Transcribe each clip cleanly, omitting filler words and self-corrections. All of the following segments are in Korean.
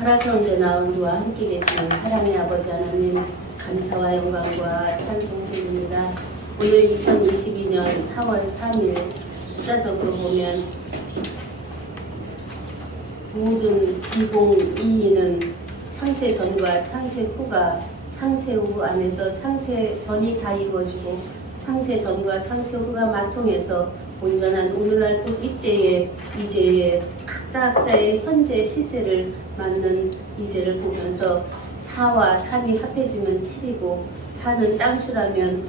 살아서 언제나 우리와 함께 계시는 사랑의 아버지 하나님, 감사와 영광과 찬송드립니다. 오늘 2022년 4월 3일 숫자적으로 보면 모든 기공이인은 창세 전과 창세 후가 창세 후 안에서 창세 전이 다 이루어지고 창세 전과 창세 후가 마통해서 온전한 오늘날 또 이때의 이제의 각자의 현재 실제를 맞는 이제를 보면서 4와 3이 합해지면 7이고 4는 땅수라면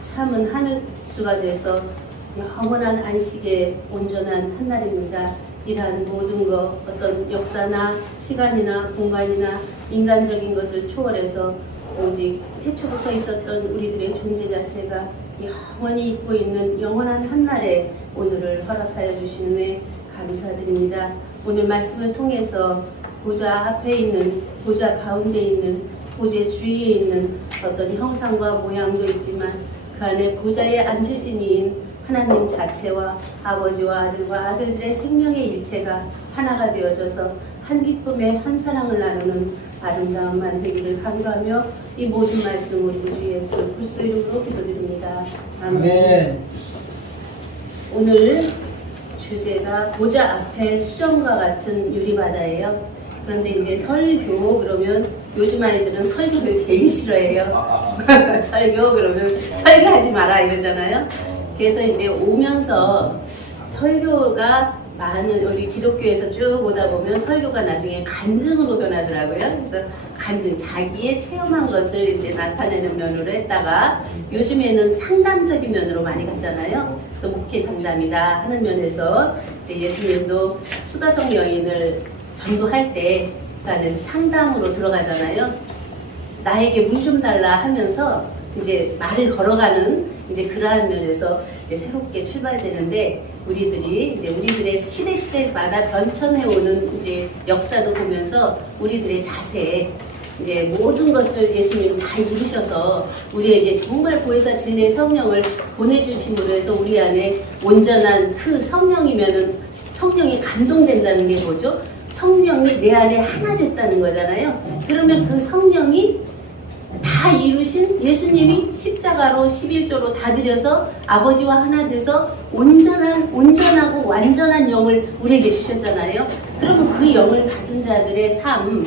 3은 하늘수가 돼서 영원한 안식의 온전한 한날입니다. 이러한 모든 것, 어떤 역사나 시간이나 공간이나 인간적인 것을 초월해서 오직 태초부터 있었던 우리들의 존재 자체가 영원히 있고 있는 영원한 한날에 오늘을 허락하여 주시는 감사드립니다. 오늘 말씀을 통해서 보좌 앞에 있는, 보좌 가운데 있는, 보좌 주위에 있는 어떤 형상과 모양도 있지만 그 안에 보좌에 앉으신 이인 하나님 자체와 아버지와 아들과 아들들의 생명의 일체가 하나가 되어져서 한 기쁨에 한 사랑을 나누는 아름다움만 되기를 간구하며 이 모든 말씀 우리 구주 예수 그리스도 이름으로 기도드립니다. 아멘. 오늘 주제가 보좌 앞에 수정과 같은 유리바다예요. 그런데 이제 설교 그러면 요즘 아이들은 설교를 제일 싫어해요. 설교 그러면 설교하지 마라 이러잖아요. 그래서 이제 오면서 설교가 많은 우리 기독교에서 쭉 오다 보면 설교가 나중에 간증으로 변하더라고요. 그래서 간증, 자기의 체험한 것을 이제 나타내는 면으로 했다가 요즘에는 상담적인 면으로 많이 갔잖아요. 그래서 목회 상담이다 하는 면에서 이제 예수님도 수가성 여인을 전도할 때 그 안에서 상담으로 들어가잖아요. 나에게 문 좀 달라 하면서 이제 말을 걸어가는 이제 그러한 면에서 이제 새롭게 출발되는데 우리들의 시대마다 변천해오는 이제 역사도 보면서 우리들의 자세, 이제 모든 것을 예수님 다 이루셔서 우리에게 정말 보혜사 진의 성령을 보내주심으로 해서 우리 안에 온전한 그 성령이면은 성령이 감동된다는 게 뭐죠? 성령이 내 안에 하나 됐다는 거잖아요. 그러면 그 성령이 다 이루신 예수님이 십자가로 11조로 다 드려서 아버지와 하나 돼서 온전하고 완전한 영을 우리에게 주셨잖아요. 그러면 그 영을 받은 자들의 삶,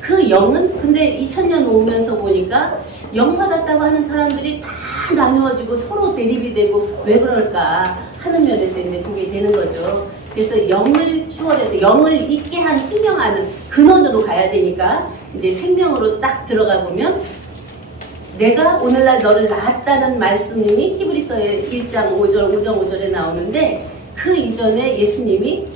그 영은 근데 2000년 오면서 보니까 영 받았다고 하는 사람들이 다 나누어지고 서로 대립이 되고 왜 그럴까 하는 면에서 이제 보게 되는 거죠. 그래서 영을 추월해서 영을 있게 한 생명하는 근원으로 가야 되니까 이제 생명으로 딱 들어가 보면 내가 오늘날 너를 낳았다는 말씀이 히브리서의 1장 5절에 나오는데 그 이전에 예수님이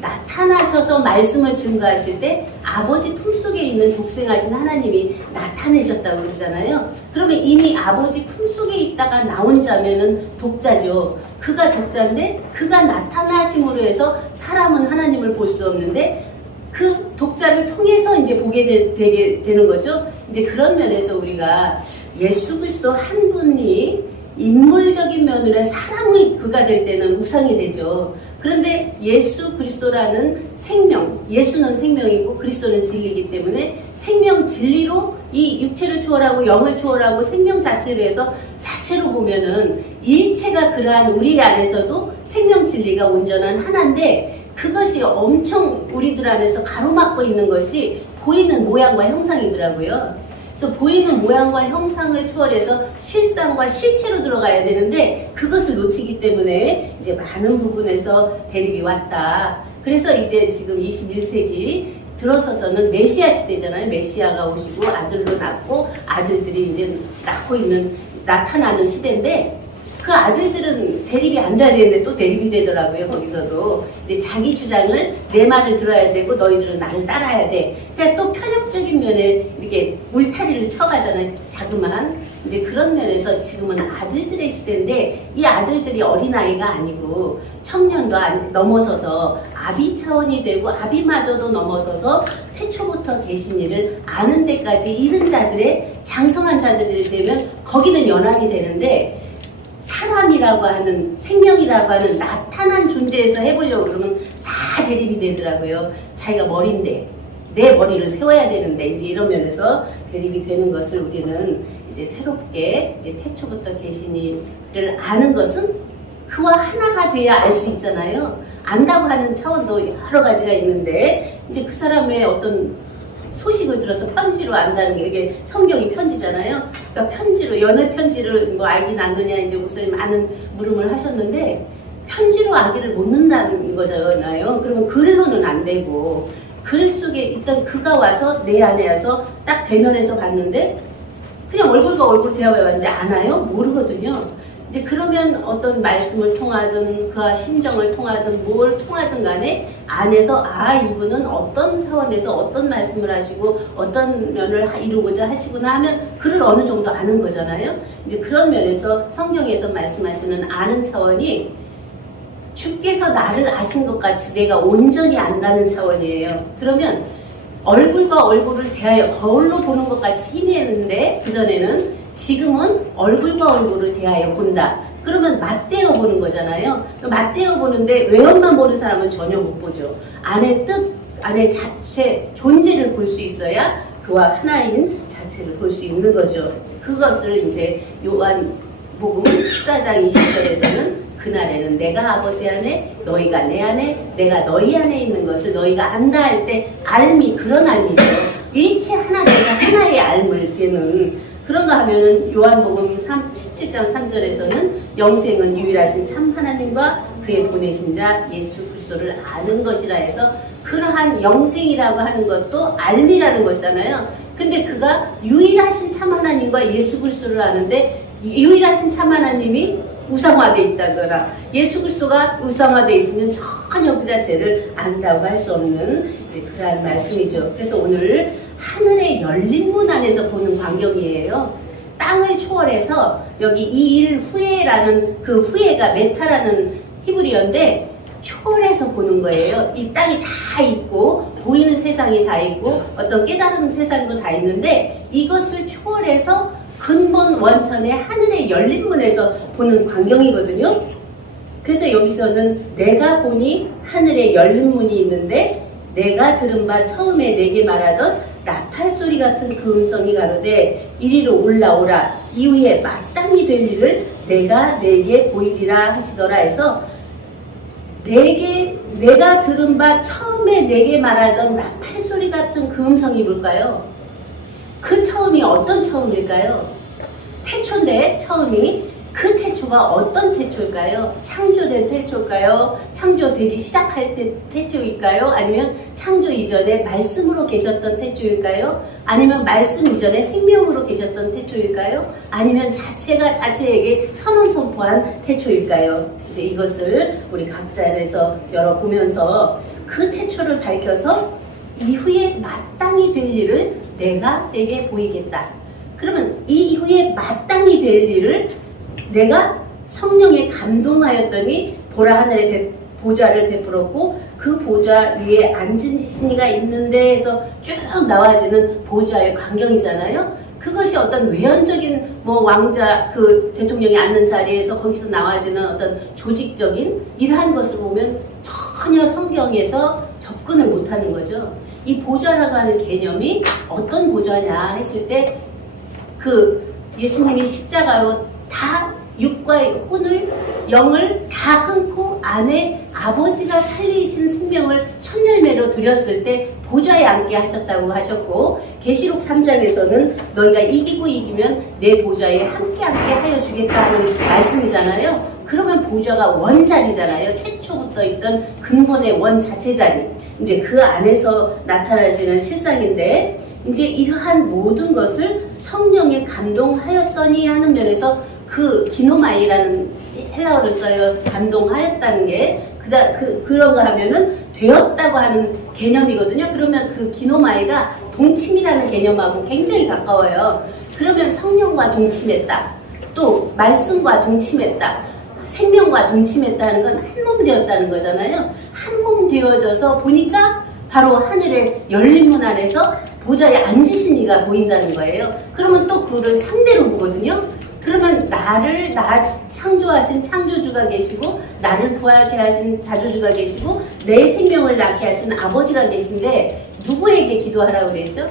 나타나셔서 말씀을 증거하실 때 아버지 품속에 있는 독생하신 하나님이 나타내셨다고 그러잖아요. 그러면 이미 아버지 품속에 있다가 나온 자면은 독자죠. 그가 독자인데 그가 나타나심으로 해서 사람은 하나님을 볼 수 없는데 그 독자를 통해서 이제 보게 되게 되는 거죠. 이제 그런 면에서 우리가 예수 그리스도 한 분이 인물적인 면으로 사람의 그가 될 때는 우상이 되죠. 그런데 예수 그리스도라는 생명, 예수는 생명이고 그리스도는 진리이기 때문에 생명 진리로 이 육체를 초월하고 영을 초월하고 생명 자체로 해서 자체로 보면은 일체가 그러한 우리 안에서도 생명 진리가 온전한 하나인데 그것이 엄청 우리들 안에서 가로막고 있는 것이 보이는 모양과 형상이더라고요. 그래서 보이는 모양과 형상을 초월해서 실상과 실체로 들어가야 되는데 그것을 놓치기 때문에 이제 많은 부분에서 대립이 왔다. 그래서 이제 지금 21세기 들어서서는 메시아 시대잖아요. 메시아가 오시고 아들로 낳고 아들들이 이제 나타나는 시대인데 그 아들들은 대립이 안 돼야 되는데 또 대립이 되더라고요. 거기서도 이제 자기 주장을 내 말을 들어야 되고 너희들은 나를 따라야 돼. 그러니까 또 편협적인 면에 이렇게 울타리를 쳐가잖아요. 자그마한 이제 그런 면에서 지금은 아들들의 시대인데 이 아들들이 어린아이가 아니고 청년도 넘어서서 아비 차원이 되고 아비마저도 넘어서서 태초부터 계신 일을 아는 데까지 이른 자들의 장성한 자들이 되면 거기는 연합이 되는데 사람이라고 하는 생명이라고 하는 나타난 존재에서 해보려고 그러면 다 대립이 되더라고요. 자기가 머리인데 내 머리를 세워야 되는데 이제 이런 면에서 대립이 되는 것을 우리는 이제 새롭게 이제 태초부터 계시니를 아는 것은 그와 하나가 돼야 알 수 있잖아요. 안다고 하는 차원도 여러 가지가 있는데 이제 그 사람의 어떤 소식을 들어서 편지로 안다는 게 이게 성경이 편지잖아요. 그러니까 편지로 연애 편지를 뭐 알긴 안느냐 이제 목사님 많은 물음을 하셨는데 편지로 아기를 못 낳는다는 거잖아요. 그러면 글로는 안 되고 글 속에 일단 그가 와서 내 안에 와서 딱 대면해서 봤는데 그냥 얼굴과 얼굴 대화해 봤는데 아나요? 모르거든요. 이제 그러면 어떤 말씀을 통하든 그와 심정을 통하든 뭘 통하든 간에 안에서 이분은 어떤 차원에서 어떤 말씀을 하시고 어떤 면을 이루고자 하시구나 하면 그를 어느 정도 아는 거잖아요. 이제 그런 면에서 성경에서 말씀하시는 아는 차원이 주께서 나를 아신 것 같이 내가 온전히 안다는 차원이에요. 그러면 얼굴과 얼굴을 대하여 거울로 보는 것 같이 희미했는데 그전에는 지금은 얼굴과 얼굴을 대하여 본다. 그러면 맞대어 보는 거잖아요. 맞대어 보는데 외형만 보는 사람은 전혀 못 보죠. 안의 뜻, 안의 자체, 존재를 볼 수 있어야 그와 하나인 자체를 볼 수 있는 거죠. 그것을 이제 요한복음 14장 20절에서는 그날에는 내가 아버지 안에 너희가 내 안에 내가 너희 안에 있는 것을 너희가 안다 할 때 알미 그런 알미죠. 일체 하나 내가 하나의 알을 되는 그런가 하면은 요한복음 17장 3절에서는 영생은 유일하신 참 하나님과 그의 보내신 자 예수 그리스도를 아는 것이라 해서 그러한 영생이라고 하는 것도 알미라는 것이잖아요. 근데 그가 유일하신 참 하나님과 예수 그리스도를 아는데 유일하신 참 하나님이 우상화되어 있다거나 예수 그리스도가 우상화되어 있으면 전혀 그 자체를 안다고 할 수 없는 이제 그러한 말씀이죠. 그래서 오늘 하늘의 열린 문 안에서 보는 광경이에요. 땅을 초월해서 여기 이 일 후에라는 그 후에가 메타라는 히브리어인데 초월해서 보는 거예요. 이 땅이 다 있고 보이는 세상이 다 있고 어떤 깨달은 세상도 다 있는데 이것을 초월해서 근본 원천의 하늘의 열린 문에서 보는 광경이거든요. 그래서 여기서는 내가 보니 하늘의 열린 문이 있는데 내가 들은 바 처음에 내게 말하던 나팔 소리 같은 그 음성이 가로되 이리로 올라오라 이후에 마땅히 될 일을 내게 보이리라 하시더라 해서 내가 들은 바 처음에 내게 말하던 나팔 소리 같은 그 음성이 뭘까요? 그 처음이 어떤 처음일까요? 태초인데 처음이 그 태초가 어떤 태초일까요? 창조된 태초일까요? 창조되기 시작할 때 태초일까요? 아니면 창조 이전에 말씀으로 계셨던 태초일까요? 아니면 말씀 이전에 생명으로 계셨던 태초일까요? 아니면 자체가 자체에게 선언 선포한 태초일까요? 이제 이것을 우리 각자에서 열어보면서 그 태초를 밝혀서 이후에 마땅히 될 일을 내게 보이겠다. 그러면 이 이후에 마땅히 될 일을 내가 성령에 감동하였더니 보라 하늘의 보좌를 베풀었고 그 보좌 위에 앉은 지신이가 있는데 해서 쭉 나와지는 보좌의 광경이잖아요. 그것이 어떤 외연적인 뭐 왕자 그 대통령이 앉는 자리에서 거기서 나와지는 어떤 조직적인 이러한 것을 보면 전혀 성경에서 접근을 못하는 거죠. 이 보좌라고 하는 개념이 어떤 보좌냐 했을 때 그 예수님이 십자가로 다 육과 혼을 영을 다 끊고 안에 아버지가 살리신 생명을 천열매로 드렸을 때 보좌에 앉게 하셨다고 하셨고 계시록 3장에서는 너희가 이기면 내 보좌에 함께 앉게 하여 주겠다는 말씀이잖아요. 그러면 보좌가 원자리잖아요. 태초부터 있던 근본의 원 자체 자리. 이제 그 안에서 나타나지는 실상인데 이제 이러한 모든 것을 성령에 감동하였더니 하는 면에서 그 기노마이라는 헬라어를 써요. 감동하였다는 게 그런가 하면은 되었다고 하는 개념이거든요. 그러면 그 기노마이가 동침이라는 개념하고 굉장히 가까워요. 그러면 성령과 동침했다. 또 말씀과 동침했다. 생명과 동침했다는 건 한 몸 되었다는 거잖아요. 한 몸 되어져서 보니까 바로 하늘의 열린 문 안에서 보좌에 앉으신 이가 보인다는 거예요. 그러면 또 그를 상대로 보거든요. 그러면 나 창조하신 창조주가 계시고 나를 부활케 하신 자조주가 계시고 내 생명을 낳게 하신 아버지가 계신데 누구에게 기도하라고 그랬죠?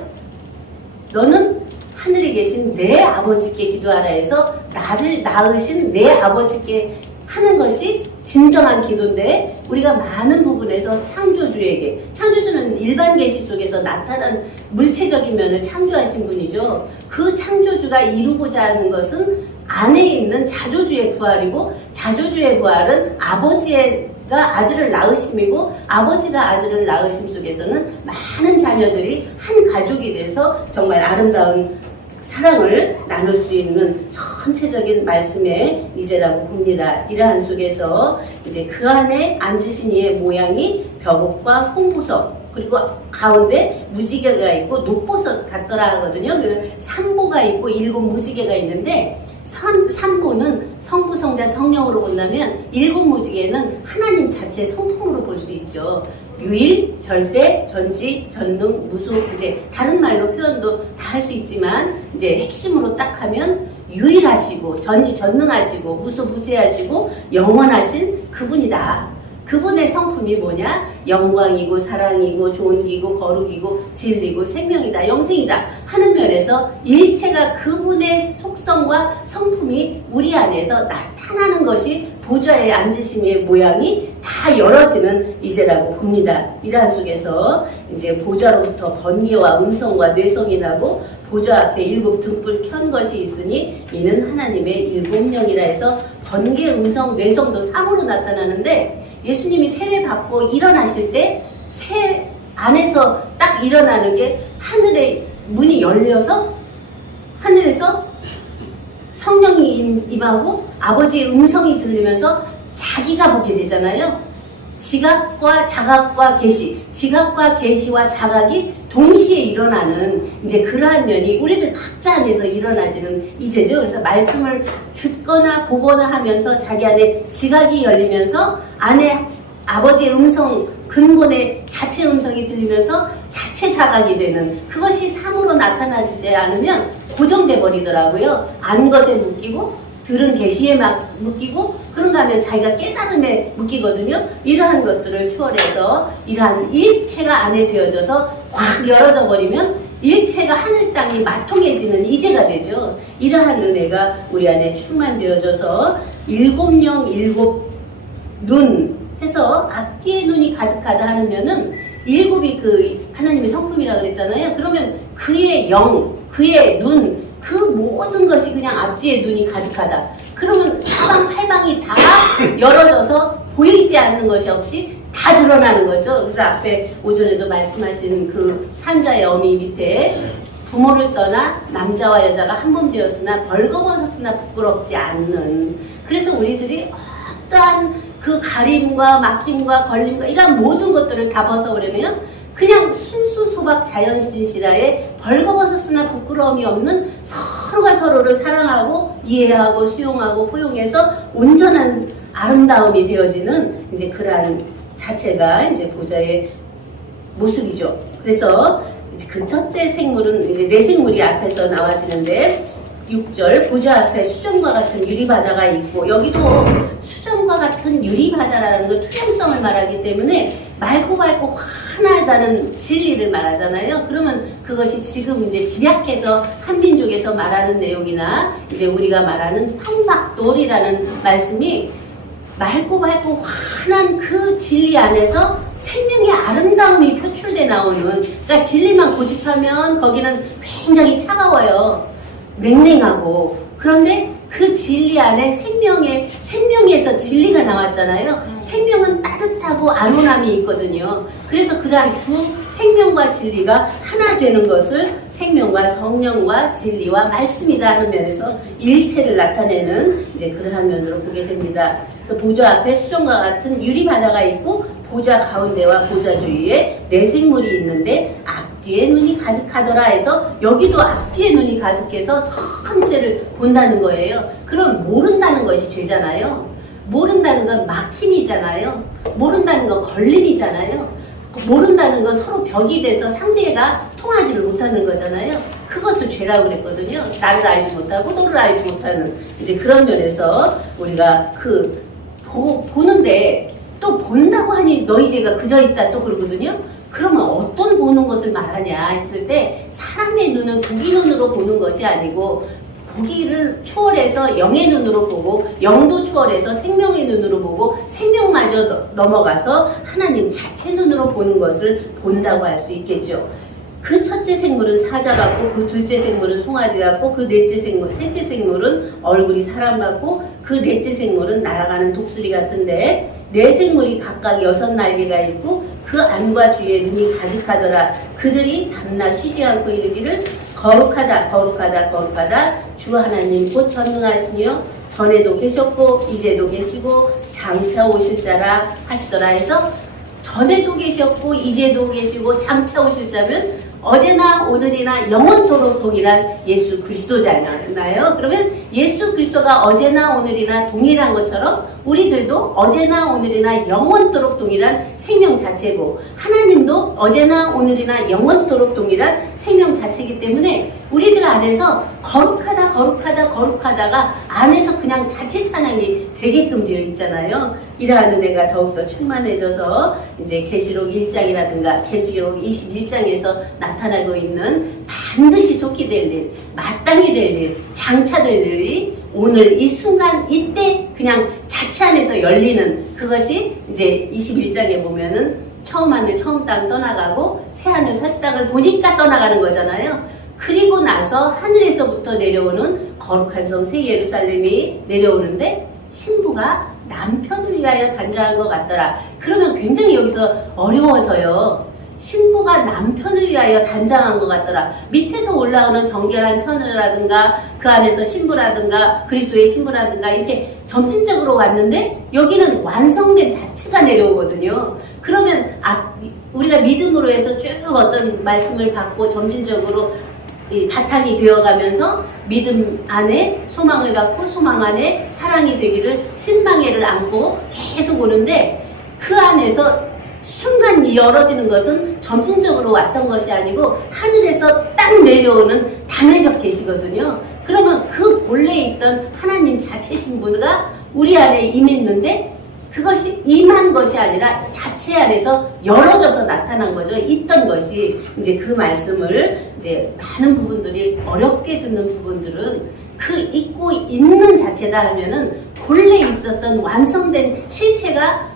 너는 하늘에 계신 내 아버지께 기도하라 해서 나를 낳으신 내 아버지께 하는 것이 진정한 기도인데, 우리가 많은 부분에서 창조주에게, 창조주는 일반 계시 속에서 나타난 물체적인 면을 창조하신 분이죠. 그 창조주가 이루고자 하는 것은 안에 있는 자조주의 부활이고, 자조주의 부활은 아버지가 아들을 낳으심이고, 아버지가 아들을 낳으심 속에서는 많은 자녀들이 한 가족이 돼서 정말 아름다운 사랑을 나눌 수 있는 전체적인 말씀의 이제라고 봅니다. 이러한 속에서 이제 그 안에 앉으신 이의 모양이 벽옥과 홍보석, 그리고 가운데 무지개가 있고 녹보석 같더라 하거든요. 그 삼보가 있고 7 무지개가 있는데, 삼보는 성부, 성자, 성령으로 본다면 7 무지개는 하나님 자체 성품으로 볼 수 있죠. 유일, 절대, 전지, 전능, 무소, 부재. 다른 말로 표현도 다 할 수 있지만 이제 핵심으로 딱 하면 유일하시고 전지, 전능하시고 무소, 부재하시고 영원하신 그분이다. 그분의 성품이 뭐냐? 영광이고 사랑이고 존귀고 거룩이고 진리고 생명이다, 영생이다 하는 면에서 일체가 그분의 속성과 성품이 우리 안에서 나타나는 것이 보좌에 앉으심의 모양이 다 열어지는 이제라고 봅니다. 이러한 속에서 이제 보좌로부터 번개와 음성과 뇌성이 나고 보좌 앞에 7 등불 켠 것이 있으니 이는 하나님의 7명이라 해서 번개, 음성, 뇌성도 3으로 나타나는데, 예수님이 세례 받고 일어나실 때 새 안에서 딱 일어나는 게 하늘의 문이 열려서 하늘에서 성령이 임하고 아버지의 음성이 들리면서 자기가 보게 되잖아요. 지각과 자각과 계시, 지각과 계시와 자각이 동시에 일어나는 이제 그러한 면이 우리들 각자 안에서 일어나지는 이제죠. 그래서 말씀을 듣거나 보거나 하면서 자기 안에 지각이 열리면서 안에 아버지의 음성, 근본의 자체 음성이 들리면서 자체 자각이 되는, 그것이 3으로 나타나지 않으면 고정돼 버리더라고요. 안 것에 묶이고 들은 계시에 막 묶이고, 그런가 하면 자기가 깨달음에 묶이거든요. 이러한 것들을 추월해서 이러한 일체가 안에 되어져서 확 열어져 버리면 일체가 하늘 땅이 마통해지는 이제가 되죠. 이러한 은혜가 우리 안에 충만되어져서 7영 7눈 해서 앞뒤의 눈이 가득하다 하는 면은 7이 그 하나님의 성품이라고 그랬잖아요. 그러면 그의 영, 그의 눈, 그 모든 것이 그냥 앞뒤에 눈이 가득하다. 그러면 사방팔방이 다 열어져서 보이지 않는 것이 없이 다 드러나는 거죠. 그래서 앞에 오전에도 말씀하신 그 산자의 어미 밑에 부모를 떠나 남자와 여자가 한 몸 되었으나 벌거벗었으나 부끄럽지 않는, 그래서 우리들이 어떠한 그 가림과 막힘과 걸림과 이런 모든 것들을 다 벗어오려면 그냥 순수소박 자연신실하에 벌거벗었으나 부끄러움이 없는 서로가 서로를 사랑하고 이해하고 수용하고 포용해서 온전한 아름다움이 되어지는 이제 그러한 자체가 이제 보좌의 모습이죠. 그래서 그 첫째 생물은 이제 네 생물이 앞에서 나와지는데, 6절 보좌 앞에 수정과 같은 유리바다가 있고, 여기도 수정과 같은 유리바다라는 거 투명성을 말하기 때문에 맑고 밝고 환하다는 진리를 말하잖아요. 그러면 그것이 지금 이제 집약해서 한민족에서 말하는 내용이나 이제 우리가 말하는 황박돌이라는 말씀이 맑고 밝고 환한 그 진리 안에서 생명의 아름다움이 표출돼 나오는, 그러니까 진리만 고집하면 거기는 굉장히 차가워요. 냉랭하고. 그런데 그 진리 안에 생명에서 진리가 나왔잖아요. 생명은 따뜻하고 안온함이 있거든요. 그래서 그러한 두 생명과 진리가 하나 되는 것을 생명과 성령과 진리와 말씀이다 하는 면에서 일체를 나타내는 이제 그러한 면으로 보게 됩니다. 그래서 보좌 앞에 수정과 같은 유리바다가 있고, 보좌 가운데와 보좌 주위에 네 생물이 있는데 앞뒤에 눈이 가득하더라 해서 여기도 앞뒤에 눈이 가득해서 전체를 본다는 거예요. 그럼 모른다는 것이 죄잖아요. 모른다는 건 막힘이잖아요. 모른다는 건 걸림이잖아요. 모른다는 건 서로 벽이 돼서 상대가 통하지를 못하는 거잖아요. 그것을 죄라고 그랬거든요. 나를 알지 못하고 너를 알지 못하는 이제 그런 면에서 우리가 보는데 또 본다고 하니 너희 죄가 그저 있다 또 그러거든요. 그러면 어떤 보는 것을 말하냐 했을 때 사람의 눈은 고기 눈으로 보는 것이 아니고 고기를 초월해서 영의 눈으로 보고 영도 초월해서 생명의 눈으로 보고 생명마저 넘어가서 하나님 자체 눈으로 보는 것을 본다고 할 수 있겠죠. 그 첫째 생물은 사자 같고 그 둘째 생물은 송아지 같고 그 셋째 생물은 얼굴이 사람 같고 그 넷째 생물은 날아가는 독수리 같은데 네 생물이 각각 6날개가 있고 그 안과 주위에 눈이 가득하더라. 그들이 밤낮 쉬지 않고 이르기를 거룩하다 거룩하다 거룩하다 주 하나님 곧 전능하시니요 전에도 계셨고 이제도 계시고 장차 오실 자라 하시더라 해서 전에도 계셨고 이제도 계시고 장차 오실 자면 어제나 오늘이나 영원토록 동일한 예수 그리스도잖아요. 그러면 예수 그리스도가 어제나 오늘이나 동일한 것처럼 우리들도 어제나 오늘이나 영원토록 동일한 생명 자체고 하나님도 어제나 오늘이나 영원토록 동일한 생명 자체이기 때문에 우리들 안에서 거룩하다 거룩하다 거룩하다가 안에서 그냥 자체 찬양이 되게끔 되어 있잖아요. 이러한 은혜가 더욱더 충만해져서 이제 계시록 1장이라든가 계시록 21장에서 나타나고 있는 반드시 속히 될 일, 마땅히 될 일, 장차 될 일이 오늘 이 순간 이때 그냥 자체 안에서 열리는 그것이 이제 21장에 보면은 처음 하늘 처음 땅 떠나가고 새 하늘 새 땅을 보니까 떠나가는 거잖아요. 그리고 나서 하늘에서부터 내려오는 거룩한 성 새 예루살렘이 내려오는데 신부가 남편을 위하여 단장한 것 같더라. 그러면 굉장히 여기서 어려워져요. 신부가 남편을 위하여 단장한 것 같더라. 밑에서 올라오는 정결한 처녀라든가 그 안에서 신부라든가 그리스도의 신부라든가 이렇게 점진적으로 왔는데 여기는 완성된 자체가 내려오거든요. 그러면 우리가 믿음으로 해서 쭉 어떤 말씀을 받고 점진적으로 이 바탕이 되어가면서 믿음 안에 소망을 갖고 소망 안에 사랑이 되기를 신망에를 안고 계속 오는데 그 안에서 순간 열어지는 것은 점진적으로 왔던 것이 아니고 하늘에서 딱 내려오는 단회적 계시거든요. 그러면 그 본래에 있던 하나님 자체 신부가 우리 안에 임했는데 그것이 임한 것이 아니라 자체 안에서 열어져서 나타난 거죠. 있던 것이 이제 그 말씀을 이제 많은 부분들이 어렵게 듣는 부분들은 그 있고 있는 자체다 하면은 본래 있었던 완성된 실체가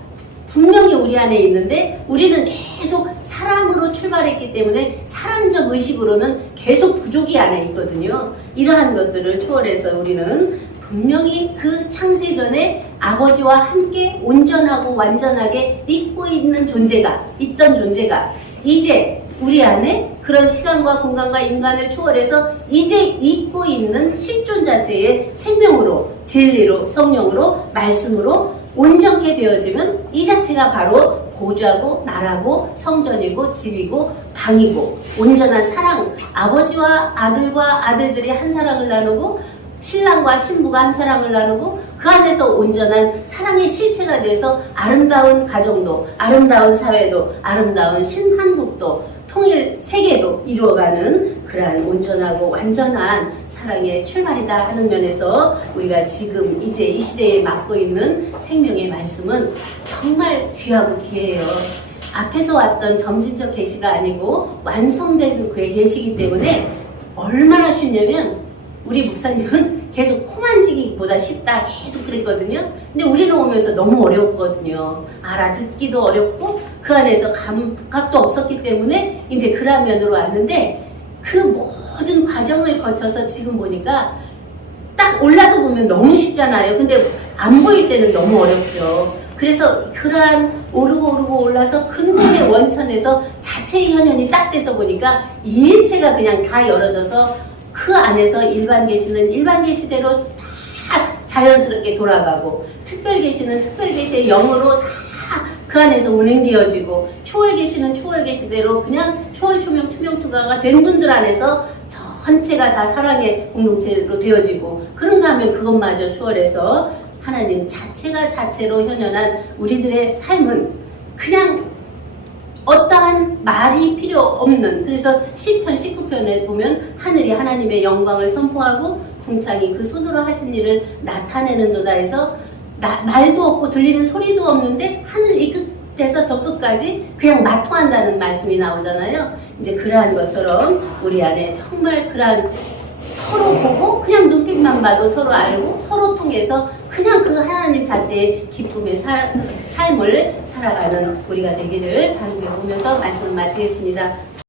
분명히 우리 안에 있는데 우리는 계속 사랑으로 출발했기 때문에 사랑적 의식으로는 계속 부족이 안에 있거든요. 이러한 것들을 초월해서 우리는 분명히 그 창세전에 아버지와 함께 온전하고 완전하게 있고 있는 존재가 있던 존재가 이제 우리 안에 그런 시간과 공간과 인간을 초월해서 이제 있고 있는 실존 자체의 생명으로 진리로 성령으로 말씀으로 온전케 되어지면 이 자체가 바로 보좌고 나라고 성전이고 집이고 방이고 온전한 사랑 아버지와 아들과 아들들이 한 사랑을 나누고 신랑과 신부가 한 사랑을 나누고 그 안에서 온전한 사랑의 실체가 돼서 아름다운 가정도 아름다운 사회도 아름다운 신한국도 통일 세계도 이루어가는 그러한 온전하고 완전한 사랑의 출발이다 하는 면에서 우리가 지금 이제 이 시대에 맡고 있는 생명의 말씀은 정말 귀하고 귀해요. 앞에서 왔던 점진적 계시가 아니고 완성된 그 계시이기 때문에 얼마나 쉽냐면 우리 목사님은 계속 코 만지기보다 쉽다 계속 그랬거든요. 근데 우리는 오면서 너무 어려웠거든요. 알아듣기도 어렵고 그 안에서 감각도 없었기 때문에 이제 그런 면으로 왔는데 그 모든 과정을 거쳐서 지금 보니까 딱 올라서 보면 너무 쉽잖아요. 근데 안 보일 때는 너무 어렵죠. 그래서 그러한 오르고 올라서 근본의 원천에서 자체의 현현이 딱 돼서 보니까 이 일체가 그냥 다 열어져서 그 안에서 일반 계시는 일반 계시대로 다 자연스럽게 돌아가고 특별 계시는 특별 계시의 영으로 다 그 안에서 운행되어지고 초월 계시는 초월 계시대로 그냥 초월 초명 투명 투가가 된 분들 안에서 전체가 다 사랑의 공동체로 되어지고 그런가 하면 그것마저 초월해서 하나님 자체가 자체로 현현한 우리들의 삶은 그냥 어떠한 말이 필요 없는 그래서 시편 19편에 보면 하늘이 하나님의 영광을 선포하고 궁창이 그 손으로 하신 일을 나타내는도다 해서 말도 없고 들리는 소리도 없는데 하늘 이 끝에서 저 끝까지 그냥 마통한다는 말씀이 나오잖아요. 이제 그러한 것처럼 우리 안에 정말 그러한 서로 보고 그냥 눈빛만 봐도 서로 알고 서로 통해서 그냥 그 하나님 자체의 기쁨의 삶을 살아가는 우리가 되기를 간구해 보면서 말씀을 마치겠습니다.